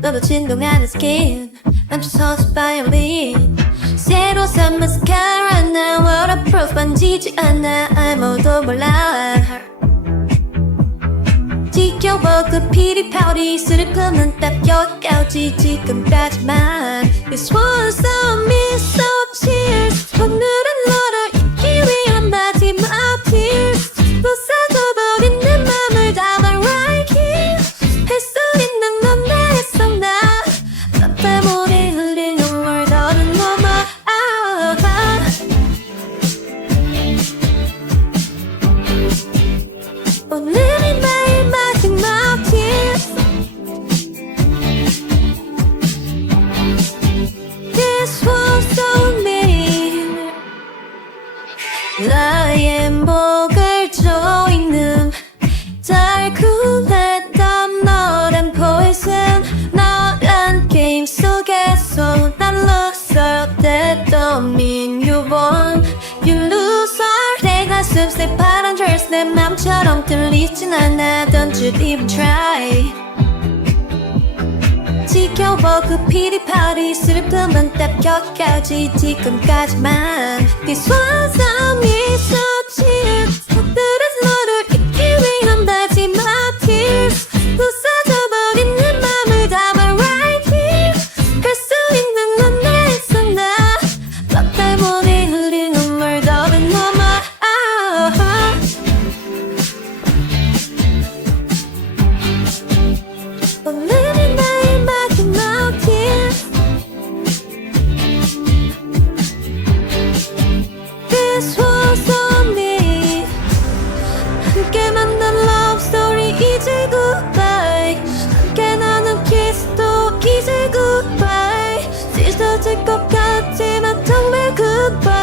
너도 진동하는 스킨 멈춰서서 바이올린 새로 산 마스카라 나 waterproof 반지지 않아 아무도 몰라 지겨워 그 피리파리 슬픔은 딱 여기까지 지금까지만 This was 나의 목을 조이는 달콤했던 너란 poison 너란 게임 속에서 난 loser that don't mean you won You loser 내 가슴 새파란 dress 내 맘처럼 들리진 않아 Don't you even try 지겨워 그 피리파리 슬픔은 딱 여기까지. 지금까지만. This was a miss goodbye.